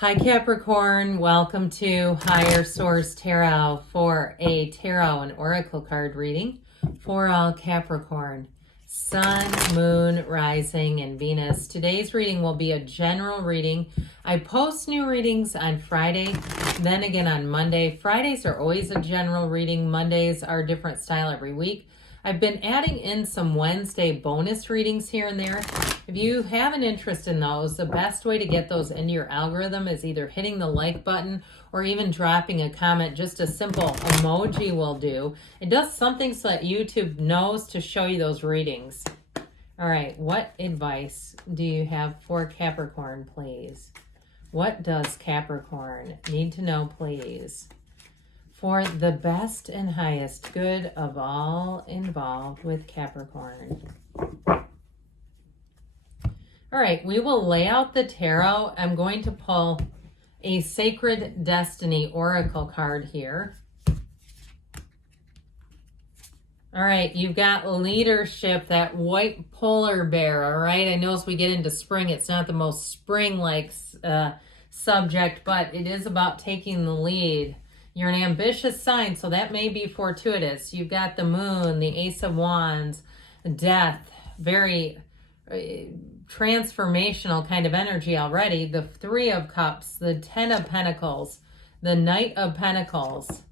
Hi Capricorn, welcome to Higher Source Tarot for a tarot and oracle card reading for all Capricorn, Sun, Moon, Rising, and Venus. Today's reading will be a general reading. I post new readings on Friday, then again on Monday. Fridays are always a general reading. Mondays are a different style every week. I've been adding in some Wednesday bonus readings here and there. If you have an interest in those, the best way to get those into your algorithm is either hitting the like button or even dropping a comment. Just a simple emoji will do. It does something so that YouTube knows to show you those readings. All right, what advice do you have for Capricorn, please? What does Capricorn need to know, please? For the best and highest good of all involved with Capricorn. All right, we will lay out the tarot. I'm going to pull a Sacred Destiny Oracle card here. All right, you've got leadership, that white polar bear, all right? I know as we get into spring, it's not the most spring-like subject, but it is about taking the lead. You're an ambitious sign, so that may be fortuitous. You've got the moon, the ace of wands, death, very transformational kind of energy already. The 3 of cups, the 10 of pentacles, the knight of pentacles,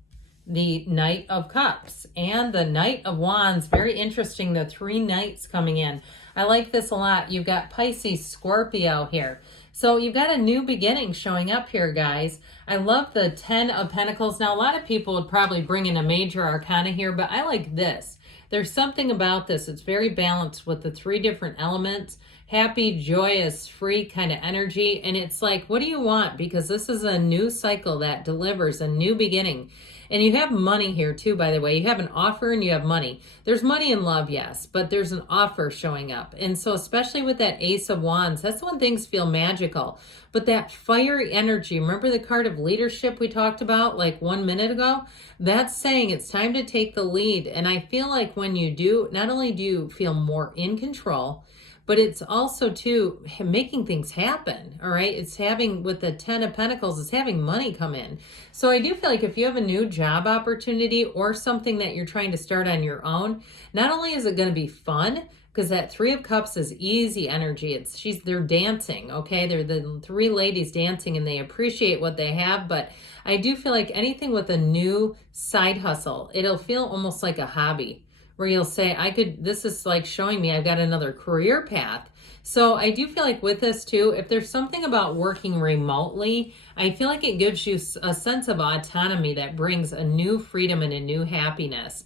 the knight of cups, and the knight of wands. Very interesting, the 3 knights coming in. I like this a lot. You've got Pisces, Scorpio here. So you've got a new beginning showing up here, guys. I love the 10 of Pentacles. Now, a lot of people would probably bring in a major arcana here, but I like this. There's something about this. It's very balanced with the 3 different elements. Happy, joyous, free kind of energy. And it's like, what do you want? Because this is a new cycle that delivers a new beginning. And you have money here too, by the way. You have an offer and you have money. There's money in love, yes, but there's an offer showing up. And so especially with that Ace of Wands, that's when things feel magical. But that fiery energy, remember the card of leadership we talked about like 1 minute ago? That's saying it's time to take the lead. And I feel like when you do, not only do you feel more in control, but it's also too making things happen, all right? It's having, with the 10 of Pentacles, it's having money come in. So I do feel like if you have a new job opportunity or something that you're trying to start on your own, not only is it going to be fun, because that 3 of Cups is easy energy. They're dancing, okay? They're the 3 ladies dancing and they appreciate what they have, but I do feel like anything with a new side hustle, it'll feel almost like a hobby, where you'll say, this is like showing me I've got another career path. So I do feel like with this too, if there's something about working remotely, I feel like it gives you a sense of autonomy that brings a new freedom and a new happiness.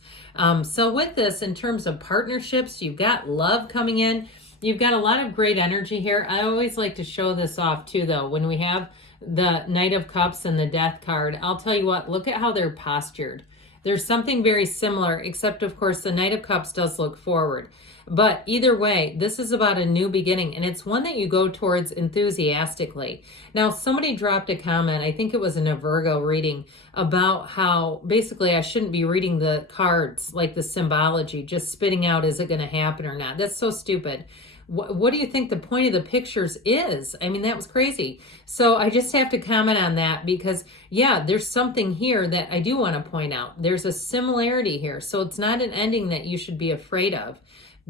So with this, in terms of partnerships, you've got love coming in. You've got a lot of great energy here. I always like to show this off too, though. When we have the Knight of Cups and the Death card, I'll tell you what, look at how they're postured. There's something very similar, except of course the Knight of Cups does look forward. But either way, this is about a new beginning, and it's one that you go towards enthusiastically. Now, somebody dropped a comment, I think it was in a Virgo reading, about how basically I shouldn't be reading the cards, like the symbology, just spitting out, is it going to happen or not? That's so stupid. What do you think the point of the pictures is? I mean, that was crazy. So I just have to comment on that because, yeah, there's something here that I do want to point out. There's a similarity here. So it's not an ending that you should be afraid of.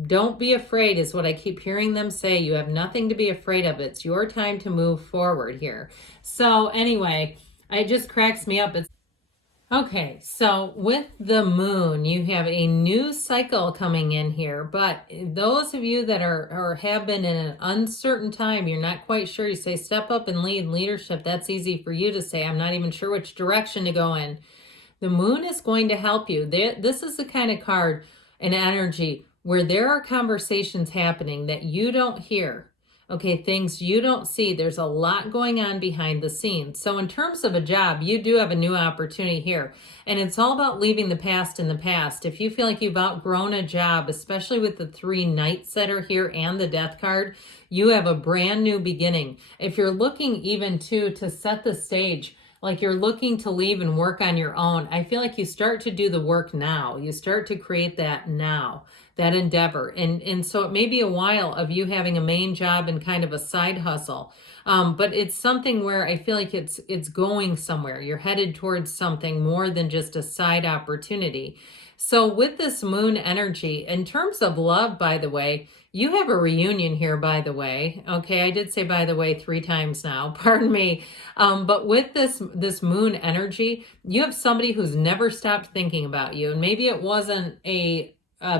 Don't be afraid is what I keep hearing them say. You have nothing to be afraid of. It's your time to move forward here. So anyway, it just cracks me up. Okay, so with the moon, you have a new cycle coming in here, but those of you that are or have been in an uncertain time, you're not quite sure, you say step up and lead leadership. That's easy for you to say. I'm not even sure which direction to go in. The moon is going to help you. This is the kind of card and energy where there are conversations happening that you don't hear. Okay, things you don't see. There's a lot going on behind the scenes. So in terms of a job, you do have a new opportunity here. And it's all about leaving the past in the past. If you feel like you've outgrown a job, especially with the 3 knights that are here and the Death card, you have a brand new beginning. If you're looking even to set the stage, like you're looking to leave and work on your own, I feel like you start to do the work now. You start to create that now. that endeavor. And so it may be a while of you having a main job and kind of a side hustle. But it's something where I feel like it's going somewhere. You're headed towards something more than just a side opportunity. So with this moon energy, in terms of love, by the way, you have a reunion here, by the way. Okay, I did say by the way 3 times now, pardon me. But with this moon energy, you have somebody who's never stopped thinking about you. And maybe it wasn't a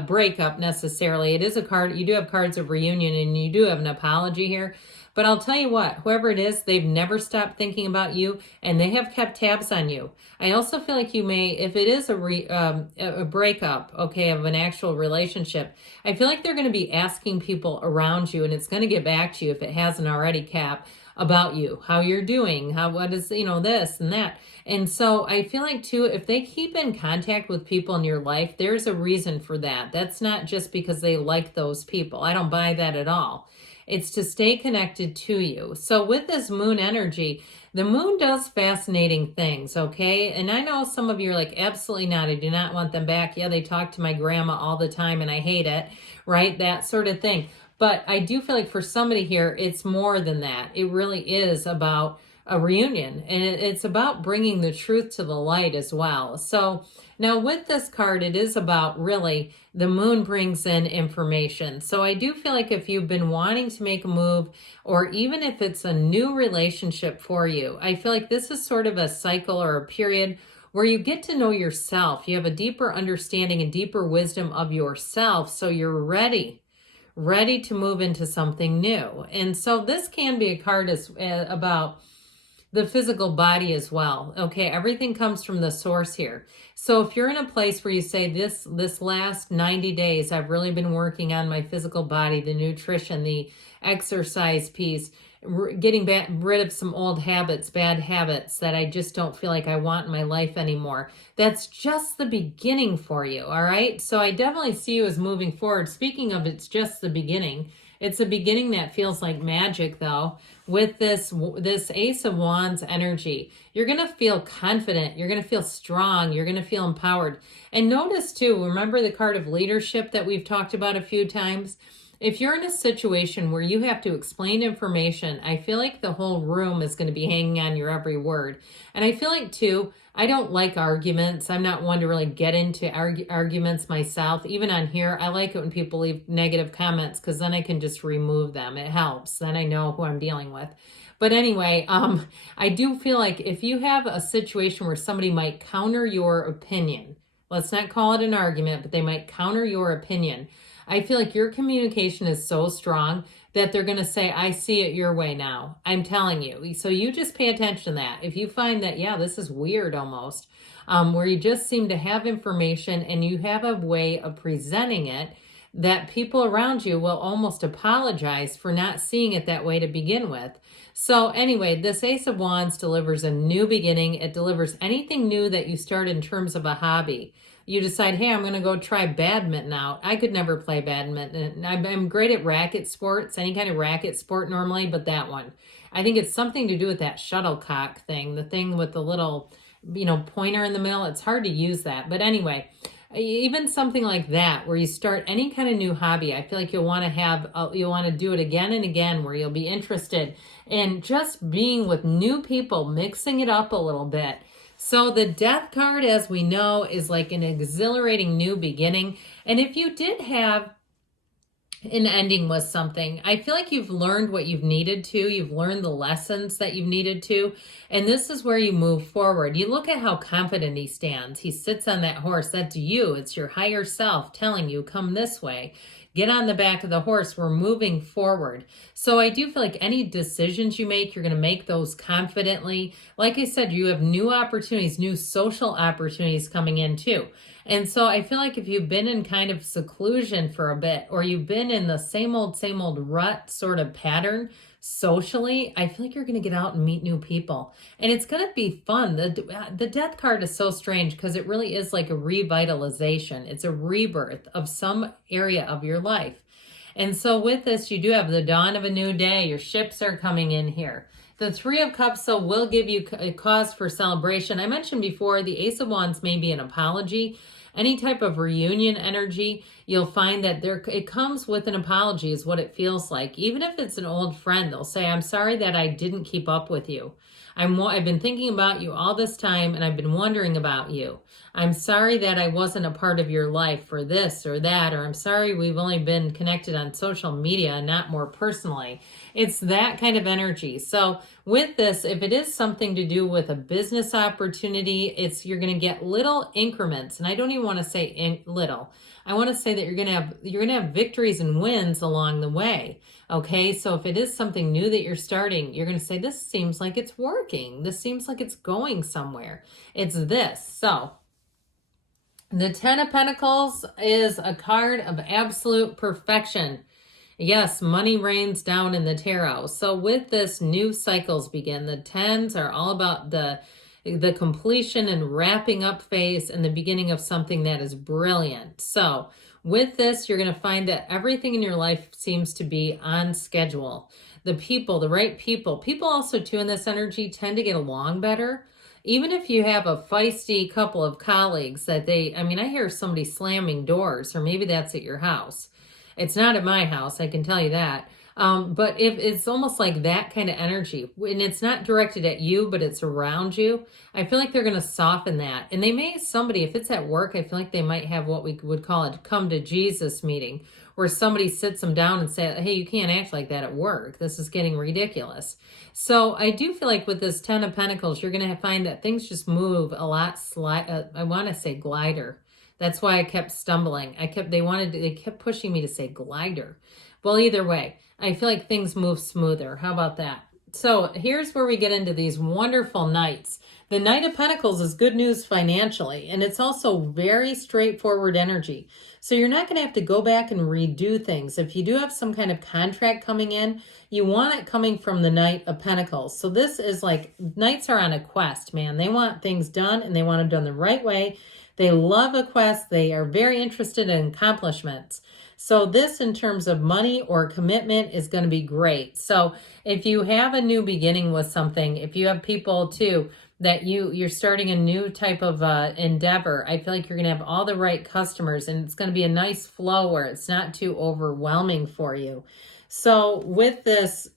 breakup necessarily. It is a card. You do have cards of reunion and you do have an apology here. But I'll tell you what, whoever it is, they've never stopped thinking about you and they have kept tabs on you. I also feel like you may, if it is a breakup, okay, of an actual relationship, I feel like they're going to be asking people around you, and it's going to get back to you if it hasn't already, Cap, about you, how you're doing, what is, this and that. And so I feel like too, if they keep in contact with people in your life, there's a reason for that. That's not just because they like those people. I don't buy that at all. It's to stay connected to you. So with this moon energy, the moon does fascinating things, okay? And I know some of you are like, absolutely not. I do not want them back. Yeah, they talk to my grandma all the time and I hate it, right? That sort of thing. But I do feel like for somebody here, it's more than that. It really is about a reunion, and it's about bringing the truth to the light as well. So now with this card, it is about really the moon brings in information. So I do feel like if you've been wanting to make a move, or even if it's a new relationship for you, I feel like this is sort of a cycle or a period where you get to know yourself. You have a deeper understanding and deeper wisdom of yourself. So you're ready to move into something new. And so this can be a card about the physical body as well. Okay, everything comes from the source here. So if you're in a place where you say this last 90 days, I've really been working on my physical body, the nutrition, the exercise piece, getting rid of some old habits, bad habits that I just don't feel like I want in my life anymore. That's just the beginning for you, all right? So I definitely see you as moving forward. Speaking of, it's just the beginning. It's a beginning that feels like magic, though. With this Ace of Wands energy, you're going to feel confident. You're going to feel strong. You're going to feel empowered. And notice, too, remember the card of leadership that we've talked about a few times? If you're in a situation where you have to explain information, I feel like the whole room is going to be hanging on your every word. And I feel like, too, I don't like arguments. I'm not one to really get into arguments myself. Even on here, I like it when people leave negative comments because then I can just remove them. It helps. Then I know who I'm dealing with. But anyway, I do feel like if you have a situation where somebody might counter your opinion, let's not call it an argument, but they might counter your opinion. I feel like your communication is so strong that they're going to say, I see it your way now. I'm telling you. So you just pay attention to that. If you find that, yeah, this is weird almost, where you just seem to have information and you have a way of presenting it that people around you will almost apologize for not seeing it that way to begin with. So anyway, this Ace of Wands delivers a new beginning. It delivers anything new that you start in terms of a hobby. You decide, hey, I'm going to go try badminton out. I could never play badminton. I'm great at racket sports, any kind of racket sport normally, but that one. I think it's something to do with that shuttlecock thing, the thing with the little, pointer in the middle. It's hard to use that. But anyway, even something like that, where you start any kind of new hobby, I feel like you'll want to do it again and again, where you'll be interested in just being with new people, mixing it up a little bit. So the Death card, as we know, is like an exhilarating new beginning. And if you did have an ending with something, I feel like you've learned what you've needed to. You've learned the lessons that you've needed to. And this is where you move forward. You look at how confident he stands. He sits on that horse. That's you. It's your higher self telling you, come this way. Get on the back of the horse. We're moving forward. So I do feel like any decisions you make, you're going to make those confidently. Like I said, you have new opportunities, new social opportunities coming in too. And so I feel like if you've been in kind of seclusion for a bit, or you've been in the same old rut sort of pattern socially, I feel like you're going to get out and meet new people. And it's going to be fun. The Death card is so strange because it really is like a revitalization. It's a rebirth of some area of your life. And so with this, you do have the dawn of a new day. Your ships are coming in here. The Three of Cups, so will give you a cause for celebration. I mentioned before, the Ace of Wands may be an apology. Any type of reunion energy. you'll find that it comes with an apology is what it feels like. Even if it's an old friend, they'll say, I'm sorry that I didn't keep up with you. I've been thinking about you all this time, and I've been wondering about you. I'm sorry that I wasn't a part of your life for this or that, or I'm sorry we've only been connected on social media and not more personally. It's that kind of energy. So with this, if it is something to do with a business opportunity, you're going to get little increments. And I don't even want to say little. I want to say that you're going to have victories and wins along the way. Okay, so if it is something new that you're starting, you're going to say, this seems like it's working. This seems like it's going somewhere. It's this. So the Ten of Pentacles is a card of absolute perfection. Yes, money rains down in the tarot. So with this, new cycles begin. The tens are all about the completion and wrapping up phase and the beginning of something that is brilliant. So with this, you're going to find that everything in your life seems to be on schedule. The people, the right people. People also, too, in this energy tend to get along better. Even if you have a feisty couple of colleagues that I hear somebody slamming doors, or maybe that's at your house. It's not at my house, I can tell you that. But if it's almost like that kind of energy, and it's not directed at you, but it's around you, I feel like they're going to soften that. And if it's at work, I feel like they might have what we would call a come to Jesus meeting, where somebody sits them down and say, hey, you can't act like that at work. This is getting ridiculous. So I do feel like with this Ten of Pentacles, you're going to find that things just move a lot, I want to say glider. That's why I kept stumbling. They kept pushing me to say glider. Well, either way, I feel like things move smoother. How about that? So here's where we get into these wonderful nights. The Knight of Pentacles is good news financially, and it's also very straightforward energy. So you're not going to have to go back and redo things. If you do have some kind of contract coming in, you want it coming from the Knight of Pentacles. So this is like, Knights are on a quest, man. They want things done, and they want them done the right way. They love a quest. They are very interested in accomplishments. So this, in terms of money or commitment, is going to be great. So if you have a new beginning with something, if you have people too, that you're starting a new type of endeavor, I feel like you're going to have all the right customers, and it's going to be a nice flow where it's not too overwhelming for you. So with this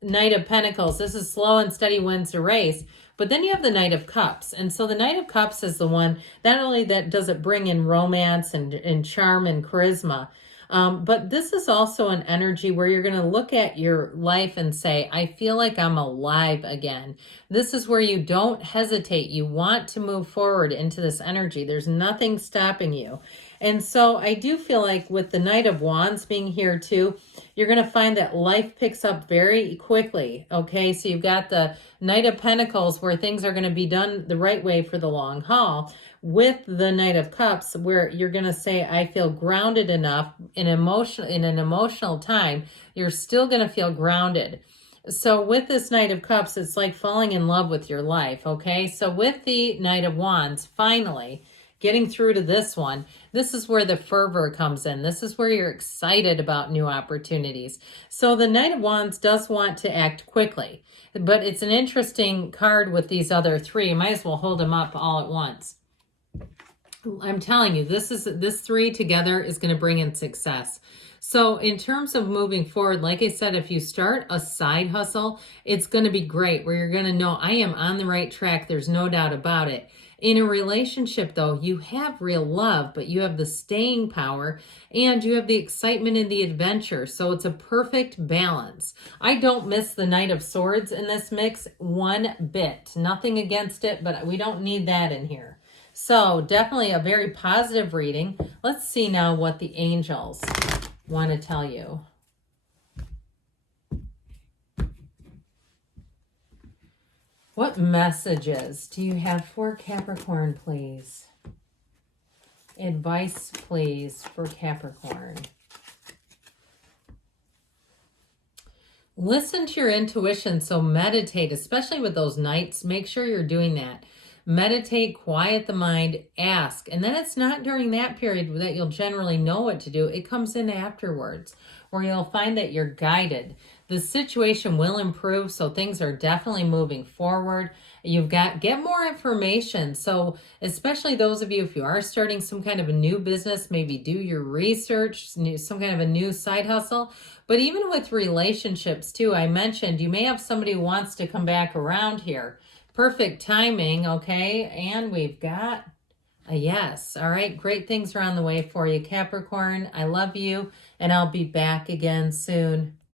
Knight of Pentacles, this is slow and steady wins the race. But then you have the Knight of Cups. And so the Knight of Cups is the one, not only that does it bring in romance and charm and charisma, but this is also an energy where you're going to look at your life and say, I feel like I'm alive again. This is where you don't hesitate. You want to move forward into this energy. There's nothing stopping you. And so I do feel like with the Knight of Wands being here too, you're going to find that life picks up very quickly. Okay, so you've got the Knight of Pentacles where things are going to be done the right way for the long haul, with the Knight of Cups where you're going to say, I feel grounded enough in an emotional time. You're still going to feel grounded. So with this Knight of Cups, it's like falling in love with your life. Okay, so with the Knight of Wands, finally getting through to this one, this is where the fervor comes in. This is where you're excited about new opportunities. So the Knight of Wands does want to act quickly, but it's an interesting card with these other three. You might as well hold them up all at once. I'm telling you, this three together is going to bring in success. So in terms of moving forward, like I said, if you start a side hustle, it's going to be great where you're going to know I am on the right track. There's no doubt about it. In a relationship, though, you have real love, but you have the staying power and you have the excitement and the adventure. So it's a perfect balance. I don't miss the Knight of Swords in this mix one bit. Nothing against it, but we don't need that in here. So definitely a very positive reading. Let's see now what the angels want to tell you. What messages do you have for Capricorn, please? Advice, please, for Capricorn. Listen to your intuition, so meditate, especially with those nights. Make sure you're doing that. Meditate, quiet the mind, ask. And then it's not during that period that you'll generally know what to do. It comes in afterwards, where you'll find that you're guided. the situation will improve. So things are definitely moving forward. You've got, get more information. So especially those of you, if you are starting some kind of a new business, maybe do your research, some kind of a new side hustle. But even with relationships too, I mentioned you may have somebody who wants to come back around here. Perfect timing, okay? And we've got a yes. All right, great things are on the way for you, Capricorn. I love you, and I'll be back again soon.